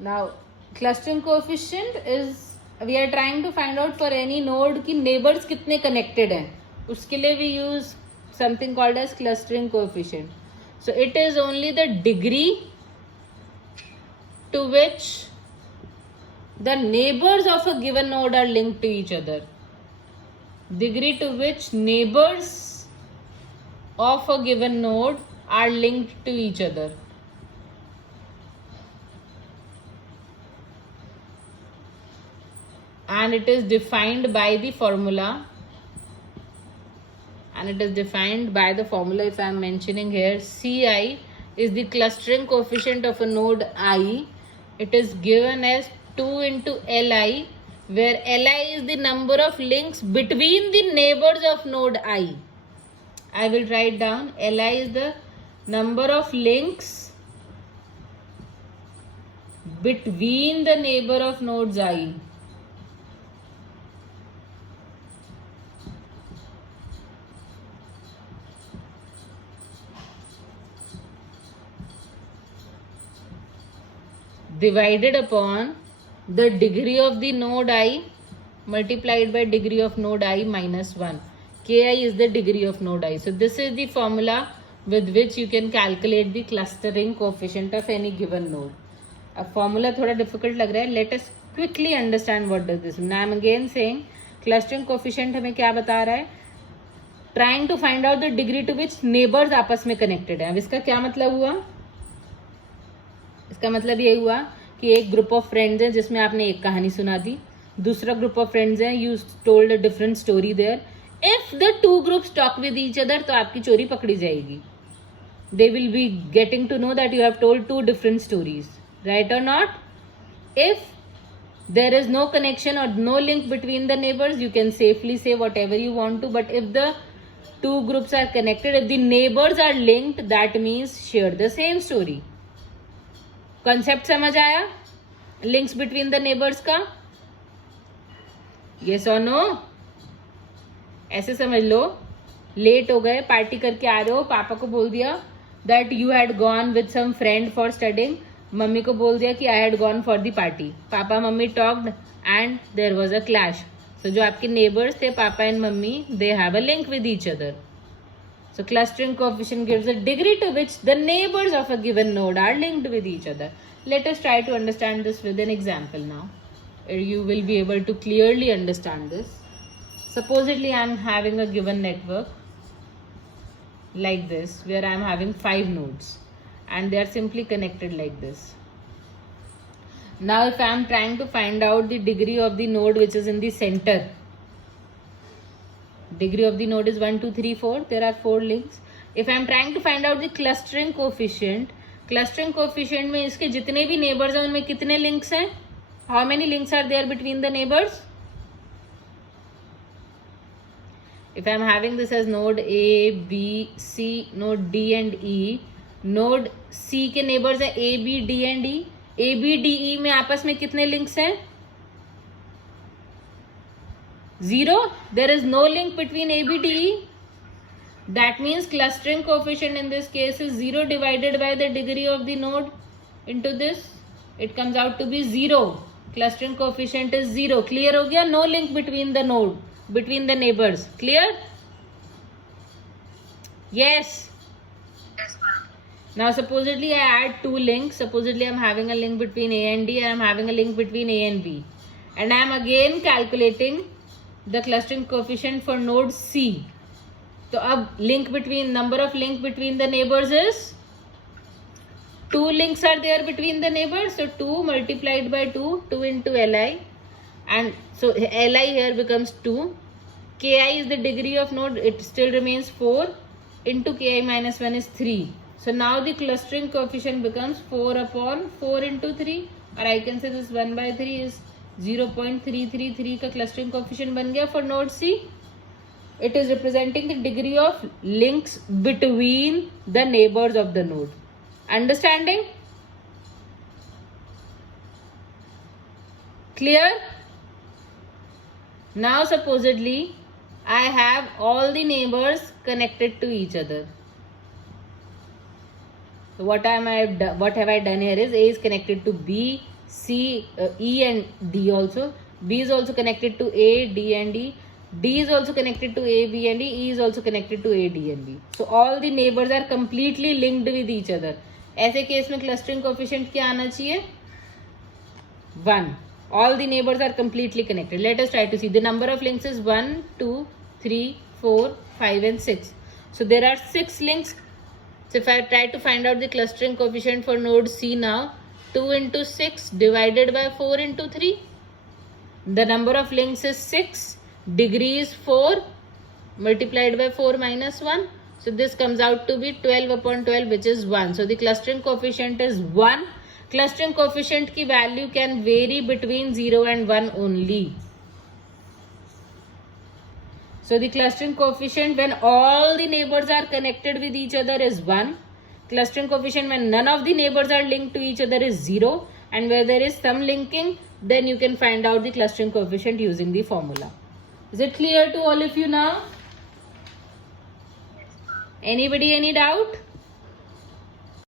Now clustering coefficient is we are trying to find out for any node कि neighbors कितने connected हैं. उसके लिए we use something called as clustering coefficient. So it is only the degree to which the neighbors of a given node are linked to each other. Degree to which neighbors of a given node are linked to each other. And it is defined by the formula. If I am mentioning here, Ci is the clustering coefficient of a node I. It is given as 2 into Li, where Li is the number of links between the neighbors of node I. I will write down. Li is the number of links between the neighbor of nodes I. Divided upon the degree of the node I multiplied by degree of node I minus 1. Ki is the degree of node I. So this is the formula with which you can calculate the clustering coefficient of any given node. अब formula थोड़ा difficult लग रहा है. Let us quickly understand what does this mean. I am again saying clustering coefficient हमें क्या बता रहा है? Trying to find out the degree to which neighbors आपस में connected है. अब इसका क्या मतलब हुआ? इसका मतलब ये हुआ कि एक ग्रुप ऑफ फ्रेंड्स हैं जिसमें आपने एक कहानी सुना दी, दूसरा ग्रुप ऑफ फ्रेंड्स हैं you told a different story there. If the two groups talk with each other तो आपकी चोरी पकड़ी जाएगी. They will be getting to know that you have told 2 different stories, right और not? If there is no connection or no link between the neighbors, you can safely say whatever you want to. But if the two groups are connected, if the neighbors are linked, that means share the same story. Concept समझ आया links between the neighbours का? Yes और no? ऐसे समझ लो, late हो गए, party करके आ रहे हो, पापा को बोल दिया that you had gone with some friend for studying, मम्मी को बोल दिया कि I had gone for the party. पापा मम्मी talked and there was a clash. So जो आपके नेबर्स थे, पापा एंड मम्मी, they have a link with each other. So clustering coefficient gives a degree to which the neighbors of a given node are linked with each other. Let us try to understand this with an example now. You will be able to clearly understand this. Supposedly I am having a given network like this, where I am having 5 nodes and they are simply connected like this. Now if I am trying to find out the degree of the node which is in the center, degree of the node is 1 2 3 4, there are 4 links. If I am trying to find out the clustering coefficient में इसके जितने भी neighbors हैं उनमें कितने links हैं? How many links are there between the neighbors? If I am having this as node A, B, C, node D and E, node C के neighbors हैं A, B, D and E. A, B, D, E में आपस में कितने links हैं? 0. There is no link between A, B, D, E. That means clustering coefficient in this case is 0 divided by the degree of the node into this. It comes out to be 0. Clustering coefficient is 0. Clear हो गया? No link between the node, between the neighbors. Clear? Yes. Now supposedly I add 2 links. Supposedly I am having a link between A and D and I am having a link between A and B. And I am again calculating the clustering coefficient for node C. तो अब link between, number of link between the neighbors is 2 links are there between the neighbors. So 2 multiplied by 2, 2 into Li, and so Li here becomes 2. Ki is the degree of node, it still remains 4 into Ki minus 1 is 3. So now the clustering coefficient becomes 4 upon 4 into 3, or I can say this 1 by 3 is 0.333 का clustering coefficient बन गया for node C. It is representing the degree of links between the neighbors of the node. Understanding? Clear? Now supposedly I have all the neighbors connected to each other. So what have I done here is A is connected to B, C, E and D also. B is also connected to A, D and E. D is also connected to A, B and E. E is also connected to A, D and B. So all the neighbors are completely linked with each other. ऐसे case में clustering coefficient क्या आना चाहिए? 1. All the neighbors are completely connected. Let us try to see. The number of links is 1, 2, 3, 4, 5 and 6. So there are 6 links. So if I try to find out the clustering coefficient for node C now, 2 into 6 divided by 4 into 3. The number of links is 6. Degree is 4 multiplied by 4 minus 1. So this comes out to be 12 upon 12, which is 1. So the clustering coefficient is 1. Clustering coefficient ki value can vary between 0 and 1 only. So the clustering coefficient when all the neighbors are connected with each other is 1. Clustering coefficient when none of the neighbors are linked to each other is 0. And where there is some linking, then you can find out the clustering coefficient using the formula. Is it clear to all of you now? Anybody any doubt?